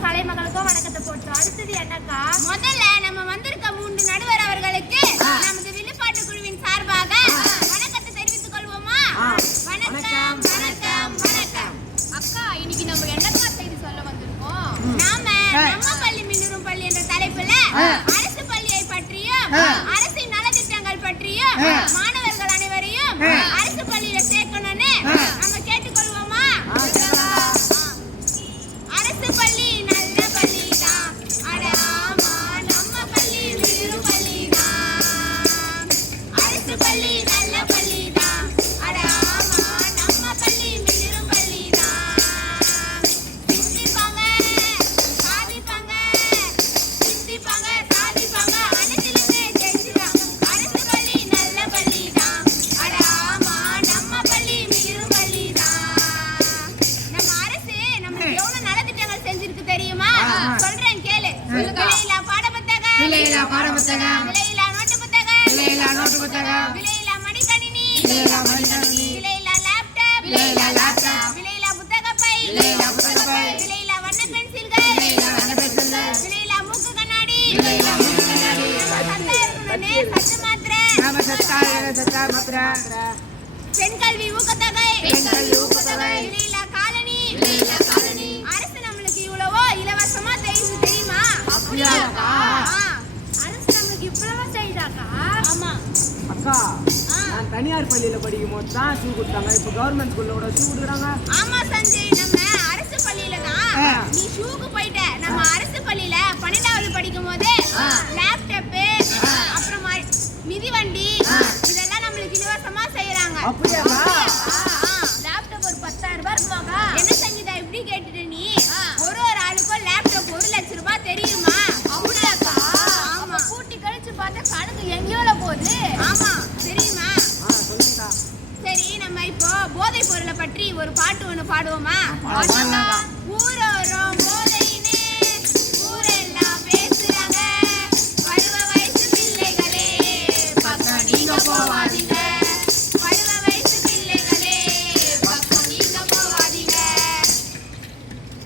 எல்லாருக்கும் கலைமகளுக்கும் வணக்கத்தை போட்டோம் அடுத்தது என்னக்கா? முதல்ல நம்ம வந்திருக்க மூன்று நடுவர் அவர்களுக்கு நமது வெளிப்பாட்டு குழுவின் சார்பாக வணக்கத்தை தெரிவித்துக் கொள்வோமா? வணக்கம் வணக்கம் வணக்கம் அக்கா இன்னைக்கு நம்ம என்னக்கா செய்து சொல்ல வந்திருக்கோம்? நாம நம்ம பள்ளி மின்னுறும் பள்ளி என்ற தலைப்புல அரசு பள்ளியை பற்றியும் பெண் கல்வி ஊக்கத்தொகை. பெண் கல்வி ஊக்கத்தொகை. விலையில்லா காலனி. விலையில்லா காலனி. அரசு நம்மளுக்கு இவ்வளவோ? இலவசமா தெரியுது தெரியுமா? அப்படியாக்கா? அரசு நம்மளுக்கு இவ்வளவோ செய்தாக்கா? ஆமா. அக்கா. நான் தனியார் பள்ளியில படிக்கும் போது தான் ஷூ கொடுத்தாங்க. இப்போ கவர்மெண்ட் ஸ்கூல்ல கூட ஷூ கொடுக்குறாங்க. ஆமா சஞ்சய். நம்ம அரசு பள்ளியில தான். நீ ஷூக்கு போயிட்ட. நம்ம அரசு பள்ளியில பன்னெண்டாவது படிக்கும் போது பற்றி ஒரு பாட்டு ஒண்ணு பாடுவோமா. ஊரோரம் போதையினே ஊரெல்லாம் பேசுறாங்க. பருவ வயசு பிள்ளைகளே பக்கம் நீங்க போவாதீங்க. பருவ வயசு பிள்ளைகளே பக்கம் நீங்க போவாதீங்க.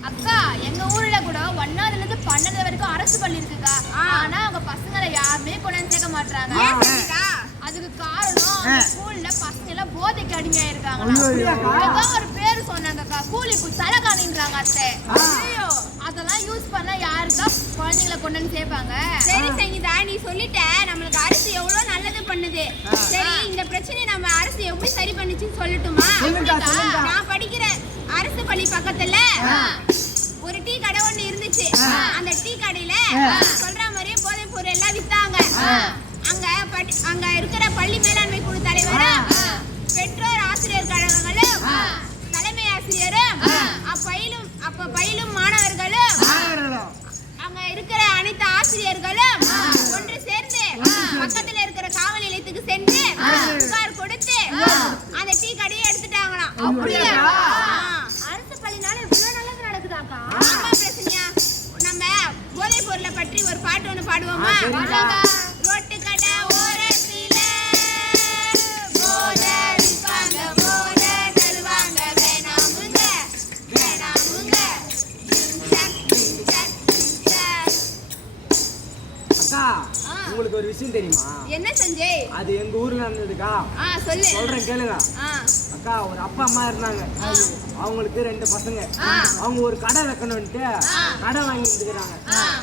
அக்கா எங்க ஊர்ல கூட ஒன்னாவதுல இருந்து பன்னெண்டு வரைக்கும் அரசு பள்ளி இருக்குக்கா. ஆனா அவங்க பசங்களை யாருமே கொண்டாந்து சேர்க்க மாட்டாங்க? அதுக்கு காரணம் ஸ்கூல்ல பசங்க எல்லாம் போதைக்கு அடிமையா இருக்காங்க? ஏதோ ஒரு பேர் சொன்னாங்கக்கா கூலி பூ தலகாணின்றாங்க அத்தை ஐயோ அதெல்லாம் யூஸ் பண்ணா யாருக்கா குழந்தைங்களை கொண்டு வந்து சேர்ப்பாங்க? சரி சங்கீதா நீ சொல்லிட்ட நம்மளுக்கு அரசு எவ்வளவு நல்லது பண்ணுது. சரி இந்த பிரச்சனையை நம்ம அரசு எப்படி சரி பண்ணுச்சுன்னு சொல்லட்டுமா. நான் படிக்கிற அரசு பள்ளி பக்கத்துல ஒரு டீ கடை ஒண்ணு இருந்துச்சு. அந்த டீ கடையில சொல்ற மாதிரியே போதைப் பொருள் எல்லாம் வித்தாங்க. அங்க படி- அங்க இருக்கிற பள்ளி மேலாண்மை குழு தலைவரும் பெற்றோர் ஆசிரியர் கழகங்களும் தலைமை ஆசிரியரும் அப்பயிலும் அப்ப பயிலும் மாணவர்களும் அங்க இருக்கிற அனைத்து ஆசிரியர்களும் ஒன்று சேர்ந்து பக்கத்துல இருக்கிற காவல் நிலையத்துக்கு சென்று புகார் கொடுத்து அந்த டீ கடையை எடுத்துட்டாங்களாம். அப்படியா? அரசு பள்ளினால இவ்வளவு நல்லது நடக்குதாக்கா? ஆமா பிரசன்யா. நம்ம போதைப் பொருளை பற்றி ஒரு பாட்டு ஒண்ணு பாடுவோமா? உங்களுக்கு ஒரு விஷயம் தெரியுமா? என்ன சஞ்சய்? அது எங்க ஊர்ல நடந்ததுக்கா? சொல்லு. சொல்றேன் கேளுங்க. அக்கா ஒரு அப்பா அம்மா இருந்தாங்க. அவங்களுக்கு ரெண்டு பசங்க. அவங்க ஒரு கடை வைக்கணும்ட்டு கடை வாங்கி இருந்துக்கிறாங்க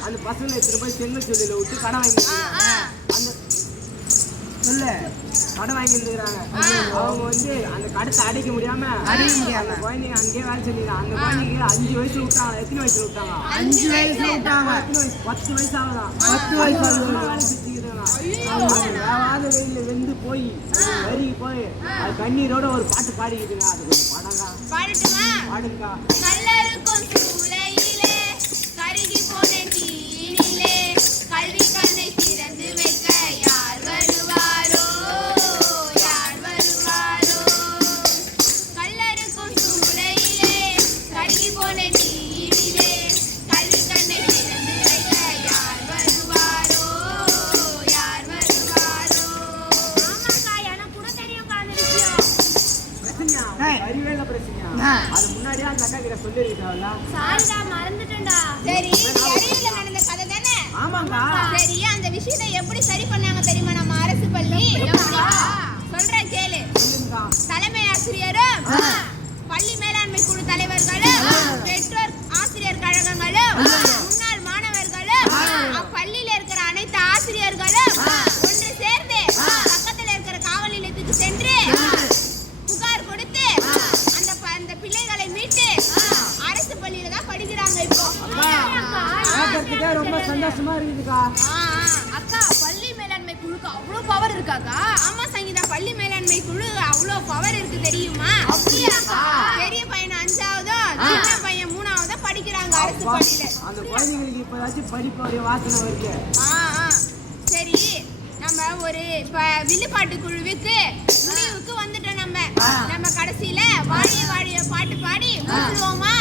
அந்த பசங்களை போய் செங்கல் சொல்லியில விட்டு கடை வாங்கி அந்த சொல்லு. கடை வாங்கி இருந்துக்கிறாங்க அவங்க வந்து அந்த கடத்தை அடைக்க முடியாம அடைக்க முடியாம. குழந்தைங்க அங்கேயே வேலை செஞ்சுக்கிறாங்க அந்த குழந்தைங்க அஞ்சு வயசுல விட்டாங்க எத்தனை வயசுல விட்டாங்க? அஞ்சு வயசுல விட்டாங்க. எத்தனை வயசு பத்து வயசு ஆகுதான். பத்து வயசு ஆகுது. வேலை செஞ்சுக்கிறாங்க வெயில வெந்து போய் வரி போய் அது கண்ணீரோட ஒரு பாட்டு பாடிக்கிதுங்க அது கொஞ்சம் பாடங்க. பாடட்டுமா? பாடுங்கக்கா கல்லறுக்கும் சூளையிலே கருகி போன சாரிடா மறந்துட்டேன்டா. சரி அரியலூர்ல நடந்த கதை தானே? ஆமாங்கா. சரி அந்த விஷயத்தை எப்படி சரி பண்ணாங்க தெரியுமா நம்ம அரசு பள்ளி? சொல்றேன் கேளு. தலைமை ஆசிரியரும் அவ்வளோ பவர் இருக்கு தெரியுமா? பெரிய பையன் அஞ்சாவதோ சின்ன பையன் மூணாவதோ படிக்கிறாங்க அரசு பள்ளியில அந்த குழந்தைங்களுக்கு இப்போதாச்சும் படிப்போடைய வாசனை வருது. சரி நம்ம ஒரு இப்ப வில்லுப்பாட்டு குழுவுக்கு முடிவுக்கு வந்துட்டோம் நம்ம. நம்ம கடைசியில வாழிய வாழிய பாட்டு பாடி முடிச்சிருவோமா.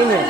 লাইনে